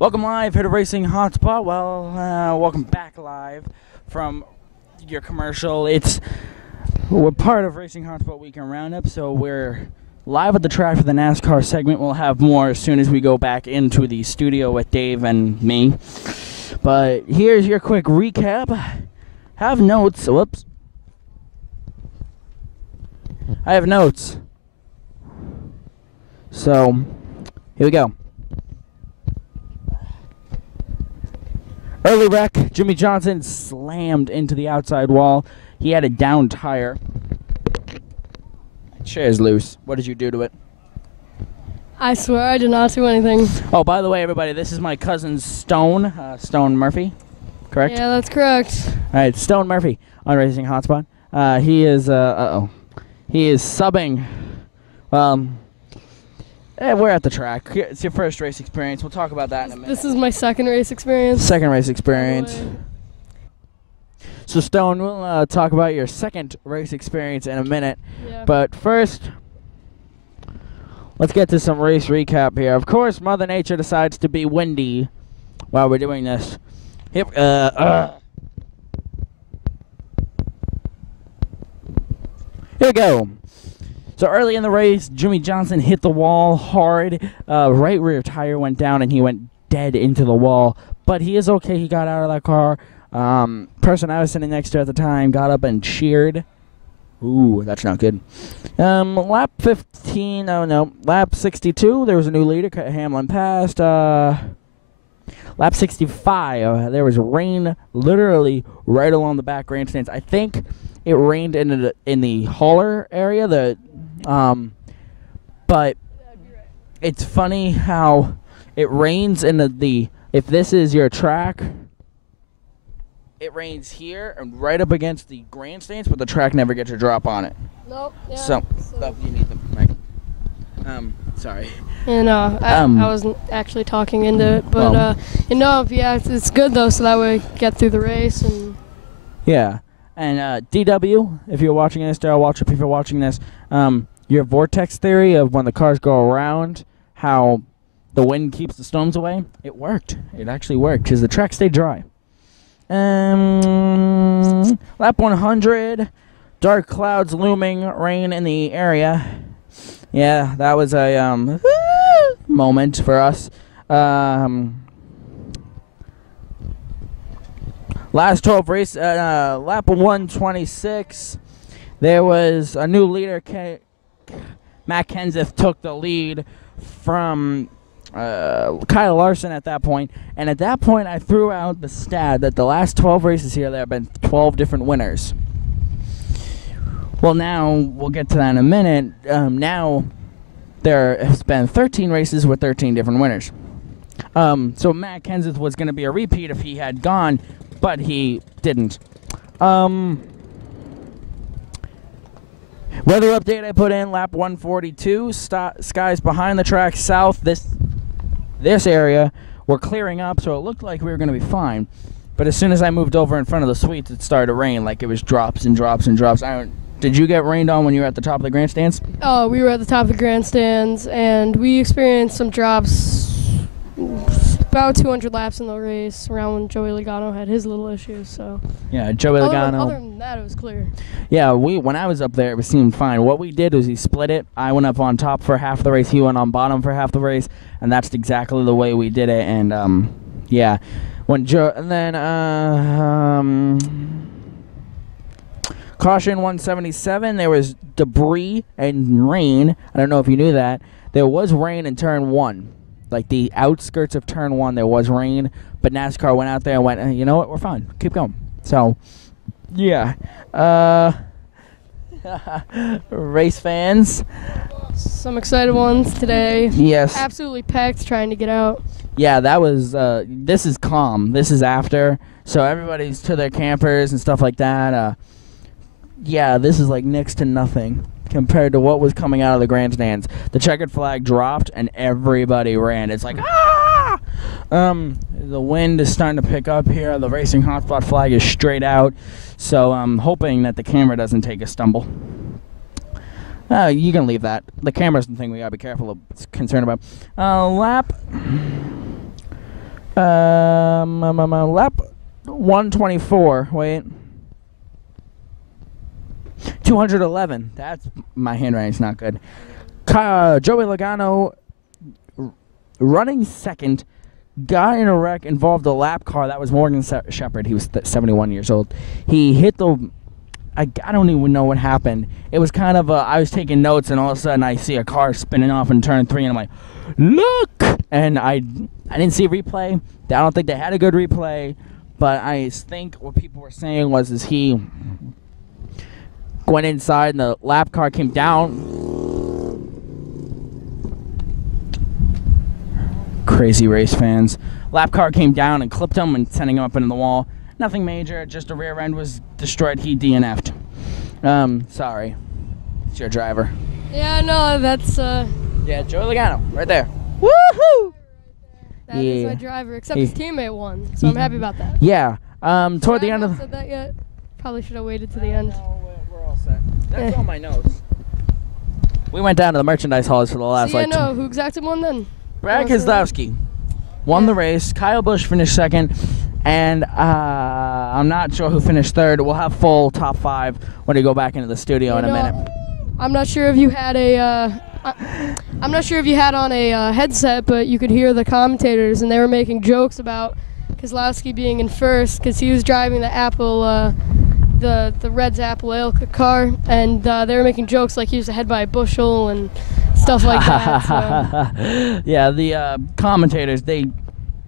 Welcome live here to Racing Hotspot. Well, welcome back live from your commercial. We're part of Racing Hotspot Weekend Roundup, so we're live at the track for the NASCAR segment. We'll have more as soon as we go back into the studio with Dave and me. But here's your quick recap. Have notes. Whoops. I have notes. So, here we go. Early wreck, Jimmie Johnson slammed into the outside wall. He had a down tire. Chair's loose. What did you do to it? I swear I did not do anything. Oh, by the way, everybody, this is my cousin Stone, Stone Murphy, correct? Yeah, that's correct. All right, Stone Murphy on Racing Hotspot. He is, he is subbing. We're at the track. It's your first race experience. We'll talk about that in a minute. This is my second race experience. Second race experience. So, Stone, we'll talk about your second race experience in a minute. Yeah. But first, let's get to some race recap here. Of course, Mother Nature decides to be windy while we're doing this. Here we go. So early in the race, Jimmie Johnson hit the wall hard. Right rear tire went down, and he went dead into the wall. But he is okay. He got out of that car. Person I was sitting next to at the time got up and cheered. Ooh, that's not good. Lap 15, oh no, lap 62, there was a new leader, Hamlin passed. Lap 65, there was rain literally right along the back grandstands. I think it rained in the hauler area, but it's funny how it rains in if this is your track, it rains here and right up against the grandstands, but the track never gets a drop on it. Nope. Yeah, so you need the mic. Sorry. And I wasn't actually talking into it, but yeah, it's good though, so that way we get through the race and. Yeah, and DW, if you're watching this, Daryl Waltrip, if you're watching this, your vortex theory of when the cars go around, how the wind keeps the storms away, it worked. It actually worked because the track stayed dry. Lap 100, dark clouds looming, rain in the area. Yeah, that was a moment for us. Last 12 race, lap 126, there was a new leader. Matt Kenseth took the lead from Kyle Larson at that point, and at that point I threw out the stat that the last 12 races here there have been 12 different winners. Well, now we'll get to that in a minute. Now there has been 13 races with 13 different winners. So Matt Kenseth was going to be a repeat if he had gone, but he didn't. Weather update I put in, lap 142, skies behind the track south, this area were clearing up, so it looked like we were going to be fine. But as soon as I moved over in front of the suites, it started to rain, like it was drops and drops and drops. Did you get rained on when you were at the top of the grandstands? Oh, we were at the top of the grandstands, and we experienced some drops about 200 laps in the race around when Joey Logano had his little issues. So yeah, Joey Logano. Other than that, it was clear. Yeah, when I was up there, it seemed fine. What we did was he split it. I went up on top for half the race. He went on bottom for half the race, and that's exactly the way we did it. And yeah, caution 177. There was debris and rain. I don't know if you knew that. There was rain in turn 1. Like the outskirts of turn 1, there was rain, but NASCAR went out there and went, you know what, we're fine, keep going. So, yeah. Race fans. Some excited ones today. Yes. Absolutely packed trying to get out. Yeah, that was, this is calm. This is after, so everybody's to their campers and stuff like that. Yeah, this is like next to nothing compared to what was coming out of the grandstands. The checkered flag dropped and everybody ran. It's like, ah! The wind is starting to pick up here. The Racing Hotspot flag is straight out, so I'm hoping that the camera doesn't take a stumble. You can leave that. The camera's the thing we gotta be careful of, concerned about. Lap Lap 124. Wait. 211. That's my handwriting's not good. Joey Logano running second. Got in a wreck, involved a lap car. That was Morgan Shepherd. He was 71 years old. He hit the... I don't even know what happened. It was kind of I was taking notes, and all of a sudden I see a car spinning off in turn 3, and I'm like, look! And I didn't see a replay. I don't think they had a good replay, but I think what people were saying was he went inside, and the lap car came down. Crazy race fans. Lap car came down and clipped him and sending him up into the wall. Nothing major, just a rear end was destroyed. He DNF'd. Sorry. It's your driver. Yeah, no, that's Yeah, Joey Logano, right there. Woohoo! That is my driver, except his teammate won, so I'm happy about that. Yeah. Toward the end of said that yet? Probably should have waited to the end. No, we're all set. That's all my notes. We went down to the merchandise halls for the last I know who exactly won then. Brad Keselowski won the race. Kyle Busch finished second, and I'm not sure who finished third. We'll have full top 5 when we go back into the studio in a minute. I'm not sure if you had I'm not sure if you had on a headset, but you could hear the commentators, and they were making jokes about Keselowski being in first because he was driving the Apple, the Reds Apple Ale car, and they were making jokes like he was ahead by a bushel and stuff like that. So. Yeah, the commentators, they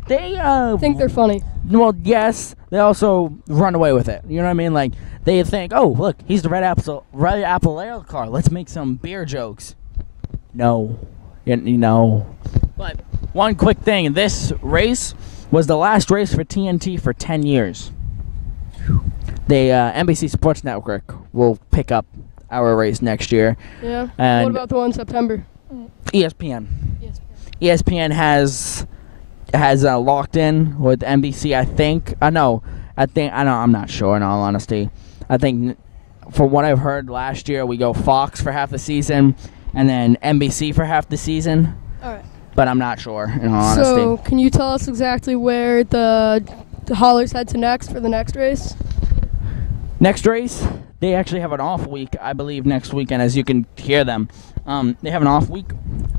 think they're funny. Well, yes, they also run away with it. You know what I mean? Like, they think, oh, look, he's the Red Apple Ale car. Let's make some beer jokes. No. You know. But one quick thing. This race was the last race for TNT for 10 years. The NBC Sports Network will pick up our race next year. Yeah. And what about the one in September? ESPN. ESPN has locked in with NBC, I think. I'm not sure, in all honesty. I think, from what I've heard, last year we go Fox for half the season and then NBC for half the season. All right. But I'm not sure, in all honesty. So, can you tell us exactly where the haulers head to next for the next race? Next race, they actually have an off week, I believe, next weekend, as you can hear them. They have an off week,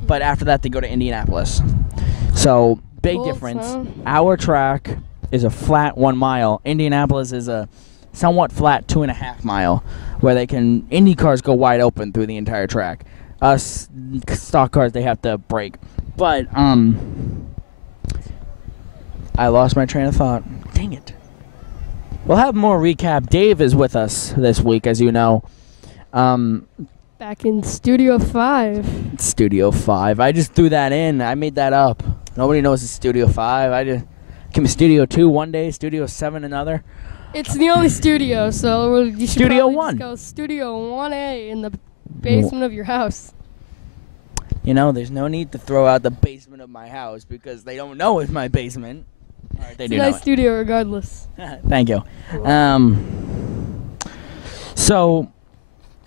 but after that they go to Indianapolis. So, big difference. So. Our track is a flat 1 mile. Indianapolis is a somewhat flat 2.5 mile, where Indy cars go wide open through the entire track. Us stock cars, they have to brake. But I lost my train of thought. Dang it. We'll have more recap. Dave is with us this week, as you know. Back in Studio 5. Studio 5. I just threw that in. I made that up. Nobody knows it's Studio 5. I just came to Studio 2 one day, Studio 7 another. It's the only studio, so you should Studio probably 1. Just go Studio 1A in the basement of your house. You know, there's no need to throw out the basement of my house because they don't know it's my basement. All right, they do it's a nice know studio regardless. Thank you. So,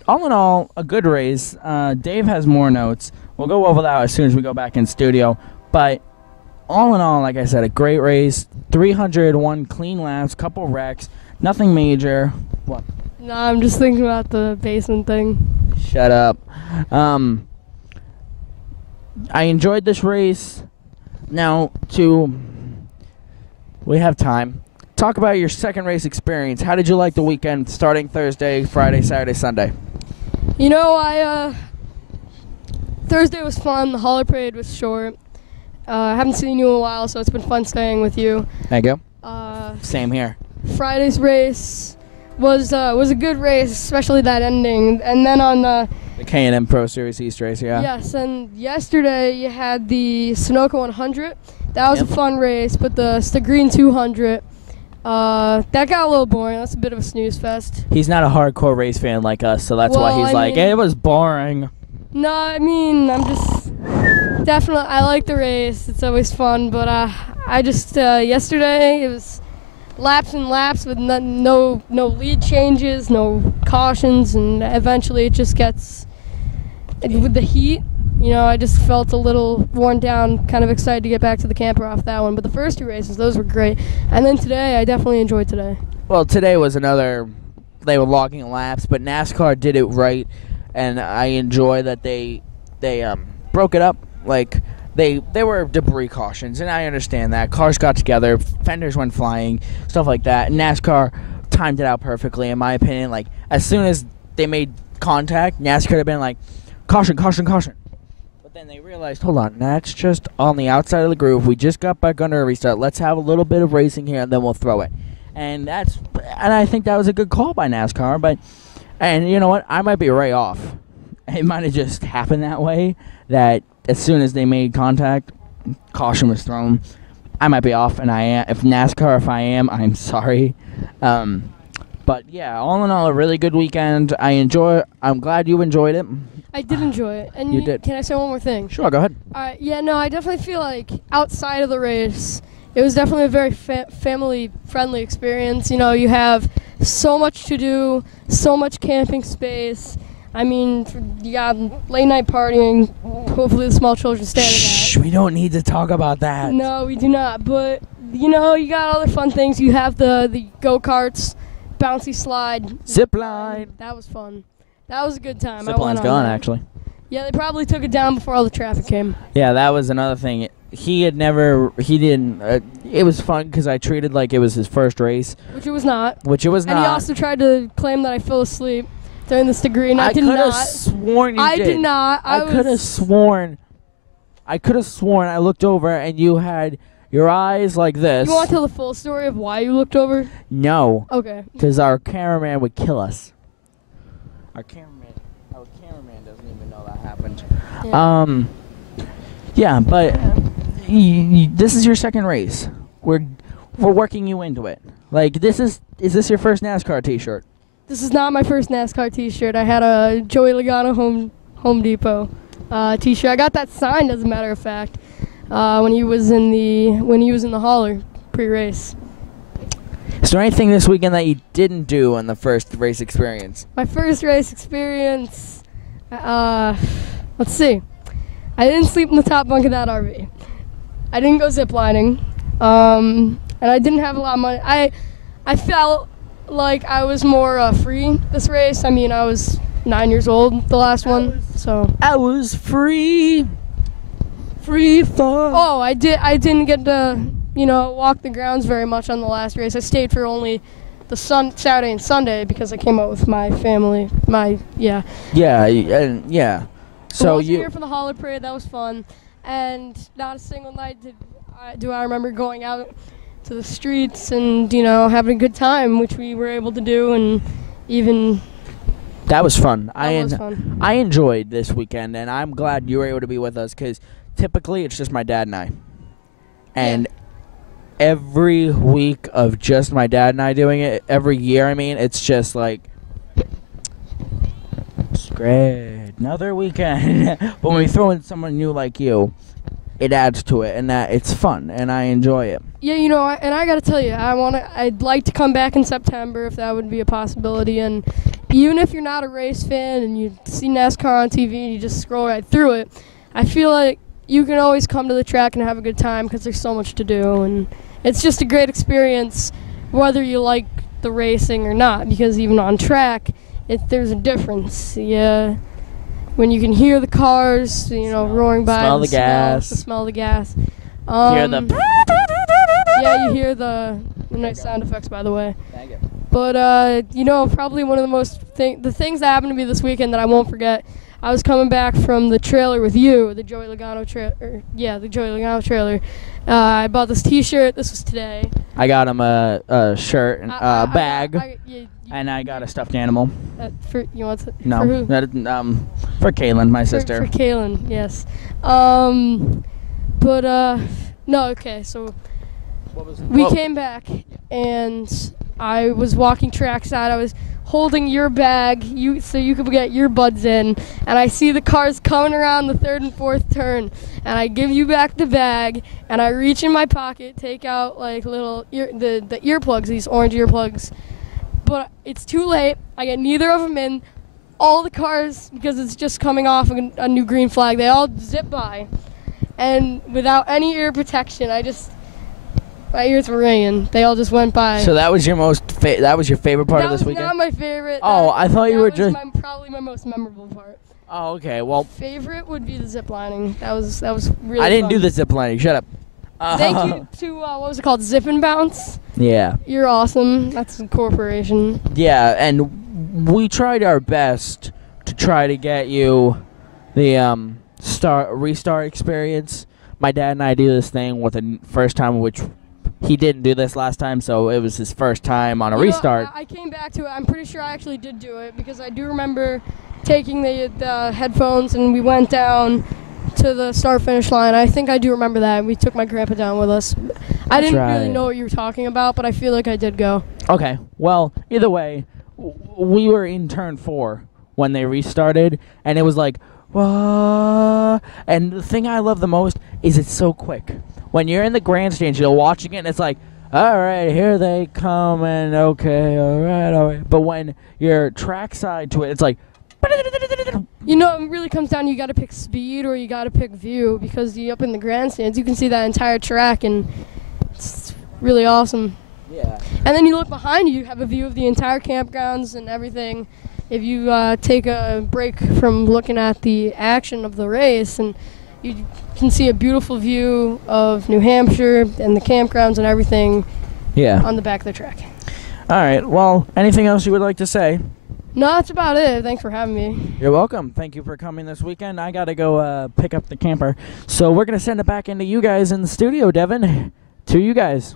all in all, a good race. Dave has more notes. We'll go over that as soon as we go back in studio. But all in all, like I said, a great race. 301 clean laps, couple wrecks, nothing major. What? No, I'm just thinking about the basement thing. Shut up. I enjoyed this race. Now, we have time. Talk about your second race experience. How did you like the weekend starting Thursday, Friday, Saturday, Sunday? You know, Thursday was fun. The hauler parade was short. I haven't seen you in a while, so it's been fun staying with you. Thank you. Same here. Friday's race was a good race, especially that ending. And then on the K&M Pro Series East race, yeah. Yes, and yesterday you had the Sunoco 100. That was a fun race, but the Green 200, that got a little boring. That's a bit of a snooze fest. He's not a hardcore race fan like us, so that's why he's like, hey, it was boring. No, I mean, I'm just definitely, I like the race. It's always fun, but I just, yesterday it was laps and laps with no lead changes, no cautions, and eventually it just gets, with the heat, You know, I just felt a little worn down, kind of excited to get back to the camper off that one. But the first 2 races, those were great. And then today, I definitely enjoyed today. Well, today was another, they were logging laps, but NASCAR did it right, and I enjoy that they broke it up. Like, they were debris cautions, and I understand that. Cars got together, fenders went flying, stuff like that. And NASCAR timed it out perfectly, in my opinion. Like, as soon as they made contact, NASCAR could have been like, caution, caution, caution. But then they realized, hold on, that's just on the outside of the groove. We just got back under a restart. Let's have a little bit of racing here, and then we'll throw it. And I think that was a good call by NASCAR. And you know what? I might be right off. It might have just happened that way, that as soon as they made contact, caution was thrown. I might be off, and I am. If NASCAR, if I am, I'm sorry. But yeah, all in all, a really good weekend. I'm glad you enjoyed it. I did enjoy it. And you did. Can I say one more thing? Sure, go ahead. Yeah, no, I definitely feel like outside of the race, it was definitely a very family-friendly experience. You know, you have so much to do, so much camping space. I mean, you got late-night partying. Hopefully the small children stay out of that. Shh, we don't need to talk about that. No, we do not. But, you know, you got other fun things. You have the go-karts, bouncy slide. Zip line. That was fun. That was a good time. Zip line's gone, actually. Yeah, they probably took it down before all the traffic came. Yeah, that was another thing. He didn't, it was fun because I treated like it was his first race. Which it was not. And he also tried to claim that I fell asleep during this degree, and I did not. I could have sworn you did. I did not. I could have sworn I looked over and you had your eyes like this. You want to tell the full story of why you looked over? No. Okay. Because our cameraman would kill us. Our cameraman doesn't even know that happened. Yeah, but this is your second race. We're working you into it. Like, is this your first NASCAR T-shirt? This is not my first NASCAR T-shirt. I had a Joey Logano Home Depot T-shirt. I got that signed, as a matter of fact, when he was in the hauler pre-race. Is there anything this weekend that you didn't do on the first race experience? My first race experience, let's see. I didn't sleep in the top bunk of that RV. I didn't go ziplining, and I didn't have a lot of money. I felt like I was more free this race. I mean, I was 9 years old the last one, so I was free fall. Oh, I didn't get to walk the grounds very much on the last race. I stayed for only the Saturday and Sunday because I came out with my family. Yeah. So I was here for the hauler parade. That was fun, and not a single night do I remember going out to the streets and having a good time, which we were able to do, and even. That was fun. Fun. I enjoyed this weekend, and I'm glad you were able to be with us because typically it's just my dad and I, and every week of just my dad and I doing it, every year, I mean, it's just like. It's great. Another weekend. But when we throw in someone new like you, it adds to it, and that it's fun, and I enjoy it. Yeah, and I gotta tell you, I'd like to come back in September if that would be a possibility. And even if you're not a race fan and you see NASCAR on TV and you just scroll right through it, I feel like you can always come to the track and have a good time because there's so much to do, and it's just a great experience whether you like the racing or not. Because even on track, there's a difference. Yeah. When you can hear the cars, roaring by. Smell the gas. The smell of the gas. Hear the. Yeah, you hear the nice sound effects, by the way. Thank you. But, probably one of the things that happened to me this weekend that I won't forget, I was coming back from the trailer with you, the Joey Logano trailer. Yeah, the Joey Logano trailer. I bought this T-shirt. This was today. I got him a shirt and a bag. And I got a stuffed animal. For you want to? No. For who? For Kaylin, my sister. For Kaylin, yes. No, okay. So we came back, and I was walking trackside. I was holding your bag, so you could get your buds in, and I see the cars coming around the third and fourth turn, and I give you back the bag, and I reach in my pocket, take out like little earplugs, these orange earplugs. But it's too late. I get neither of them in. all the cars, because it's just coming off a new green flag, they all zip by. And without any ear protection, my ears were ringing. They all just went by. So that was your that was your favorite part of this weekend? That was not my favorite. Oh, I thought you were just... That was probably my most memorable part. Oh, okay. Well, favorite would be the zip lining. That was really I didn't fun. do the zip lining. Shut up. Thank you to, what was it called? Zip and Bounce? Yeah. You're awesome. That's a corporation. Yeah, and we tried our best to try to get you the restart experience. My dad and I do this thing with the first time, which he didn't do this last time, so it was his first time on a restart. I came back to it. I'm pretty sure I actually did do it because I do remember taking the headphones and we went down to the start-finish line. I think I do remember that. We took my grandpa down with us. I didn't really know what you were talking about, but I feel like I did go. Okay. Well, either way, we were in turn 4 when they restarted, and it was like, whoa. And the thing I love the most is it's so quick. When you're in the grandstands, you're watching it, and it's like, all right, here they come, and okay, all right. But when you're trackside to it, it's like, you know, it really comes down, you got to pick speed or you got to pick view, because you up in the grandstands, you can see that entire track, and it's really awesome. Yeah. And then you look behind you, you have a view of the entire campgrounds and everything. If you take a break from looking at the action of the race, and you can see a beautiful view of New Hampshire and the campgrounds and everything on the back of the track. All right. Well, anything else you would like to say? No, that's about it. Thanks for having me. You're welcome. Thank you for coming this weekend. I got to go pick up the camper. So we're going to send it back into you guys in the studio, Devin. To you guys.